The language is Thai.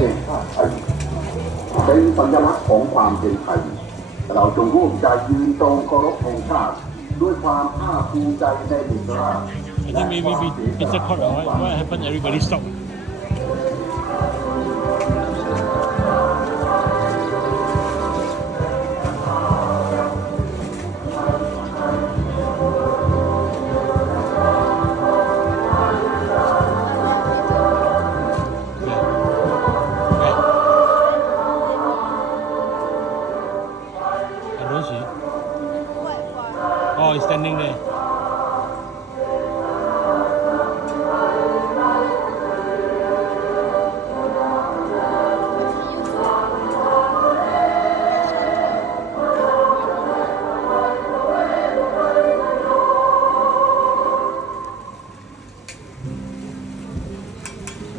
ทศชาติไทยเป็นสัญลักษณ์ของความเป็นไทยเราจงร่วมใจยืนตรงเคารพธงชาติด้วยความภาคภูมิใจในเอกราช I think maybe it's a caught what happened everybody stop Oh, he's standing there.